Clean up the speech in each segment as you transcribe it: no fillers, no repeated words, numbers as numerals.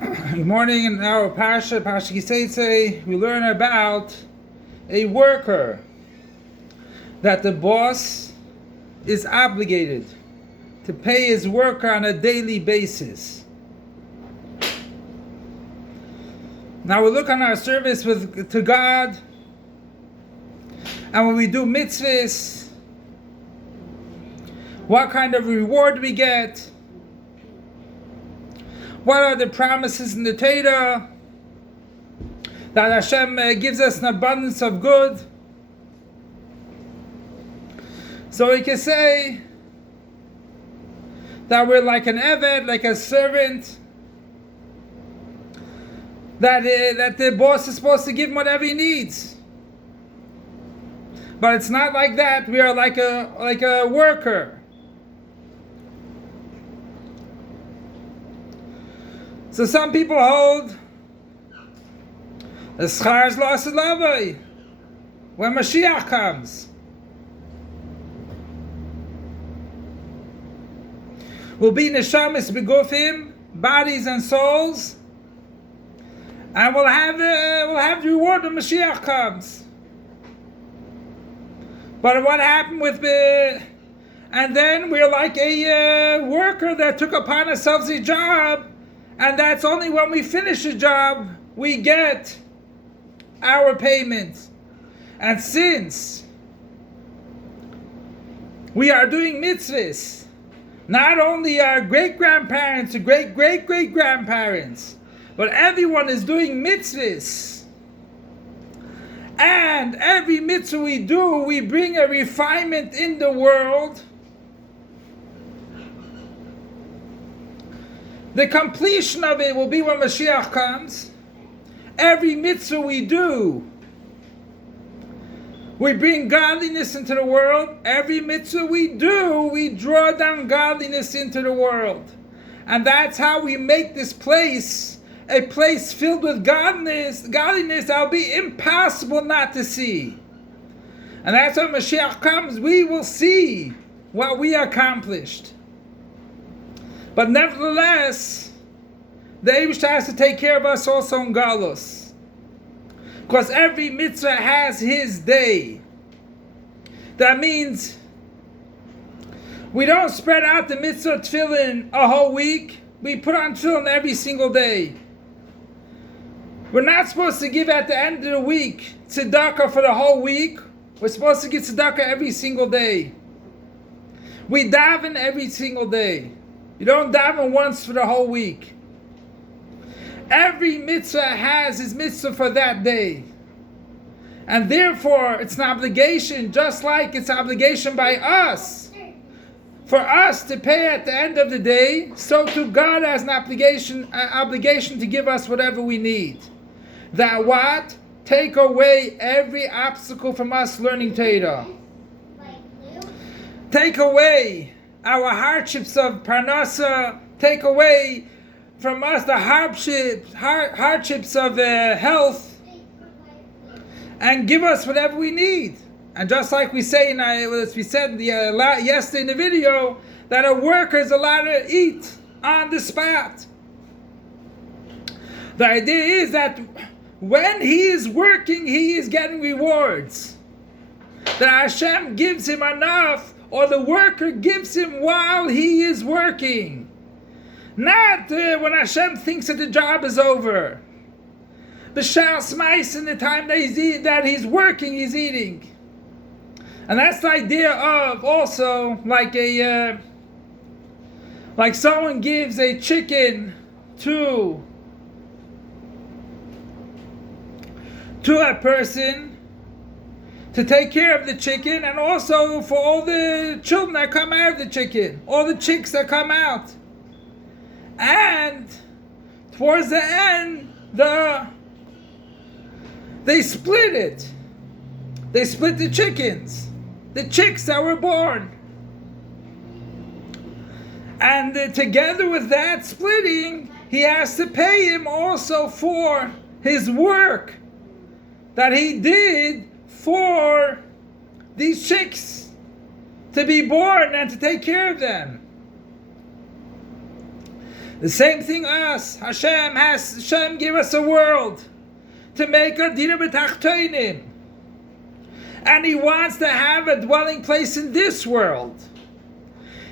Good morning. In our Parsha Kiseitse, we learn about a worker that the boss is obligated to pay his worker on a daily basis. Now we look on our service to God, and when we do mitzvos, what kind of reward we get. What are the promises in the Torah that Hashem gives us an abundance of good? So we can say that we're like an eved, like a servant, that the boss is supposed to give him whatever he needs. But it's not like that. We are like a worker. So some people hold the schar is lost lavai when Mashiach comes. We'll be neshamis begufim, bodies and souls, and we'll have the reward when Mashiach comes. But what happened with the? And then we're like a worker that took upon ourselves a job. And that's only when we finish the job we get our payment. And since we are doing mitzvahs, not only our great-grandparents or great-great-great-grandparents, but everyone is doing mitzvahs. And every mitzvah we do, we bring a refinement in the world. The completion of it will be when Mashiach comes. Every mitzvah we do, we bring godliness into the world. Every mitzvah we do, we draw down godliness into the world. And that's how we make this place a place filled with godliness that will be impossible not to see. And that's when Mashiach comes, we will see what we accomplished. But nevertheless, the Eibishter has to take care of us also in Galus. Because every mitzvah has his day. That means we don't spread out the mitzvah tefillin a whole week. We put on tefillin every single day. We're not supposed to give at the end of the week tzedakah for the whole week. We're supposed to give tzedakah every single day. We daven every single day. You don't daven once for the whole week. Every mitzvah has his mitzvah for that day. And therefore, it's an obligation, just like it's an obligation by us, for us to pay at the end of the day, so too God has an obligation to give us whatever we need. That what? Take away every obstacle from us learning Torah. Take away our hardships of parnasa, take away from us the hardships of health, and give us whatever we need. And just like we say, as we said yesterday in the video, that a worker is allowed to eat on the spot. The idea is that when he is working, he is getting rewards. That Hashem gives him enough, or the worker gives him while he is working. Not when Hashem thinks that the job is over. B'shar smais, in the time that he's working, he's eating. And that's the idea of also like someone gives a chicken to a person to take care of the chicken, and also for all the children that come out of the chicken, all the chicks that come out. And towards the end, they split it. They split the chickens, the chicks that were born. And together with that splitting, he has to pay him also for his work that he did for these chicks to be born and to take care of them. The same thing us. Hashem give us a world to make a dira b'tachtonim. And He wants to have a dwelling place in this world.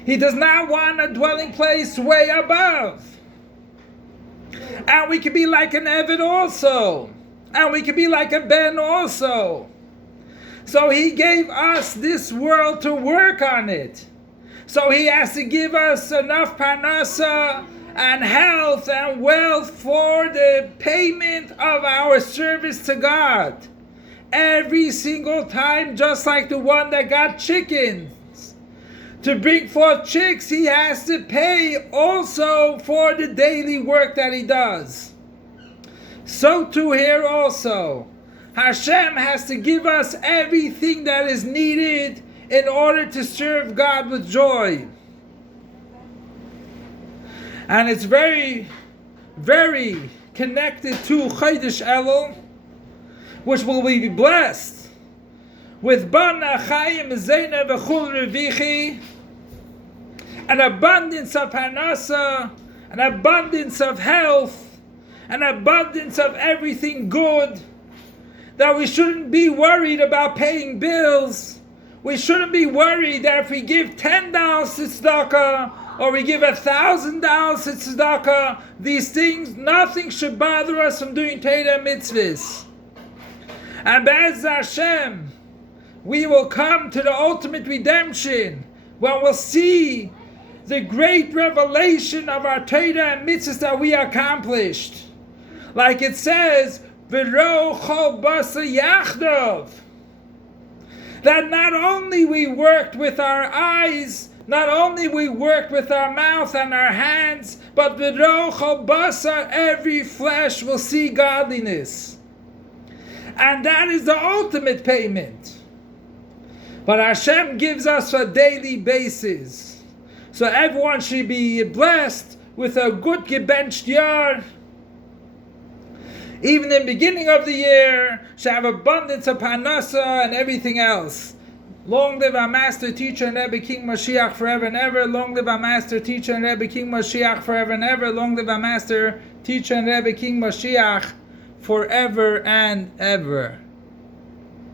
He does not want a dwelling place way above. And we could be like an Eved also. And we could be like a Ben also. So He gave us this world to work on it. So He has to give us enough parnasa and health and wealth for the payment of our service to God. Every single time, just like the one that got chickens. To bring forth chicks, he has to pay also for the daily work that he does. So too here also. Hashem has to give us everything that is needed in order to serve God with joy. And it's very, very connected to Chodesh Elul, which will be blessed with Bana Chayim Zena V'chul Revichi, an abundance of Parnasa, an abundance of health, an abundance of everything good, that we shouldn't be worried about paying bills. We shouldn't be worried that if we give $10 to tzedakah, or we give $1,000 to tzedakah, these things, nothing should bother us from doing Torah mitzvahs. And Be'ez Hashem, we will come to the ultimate redemption, when we'll see the great revelation of our Torah and mitzvahs that we accomplished. Like it says, V'ro chol basa yachdov, that not only we worked with our eyes, not only we worked with our mouth and our hands, but v'ro chol basa, every flesh will see godliness. And that is the ultimate payment. But Hashem gives us a daily basis. So everyone should be blessed with a good gebenched year. Even in the beginning of the year, should have abundance of parnasa and everything else. Long live our Master, Teacher, and Rebbe King Mashiach forever and ever. Long live our Master, Teacher, and Rebbe King Mashiach forever and ever. Long live our Master, Teacher, and Rebbe King Mashiach forever and ever.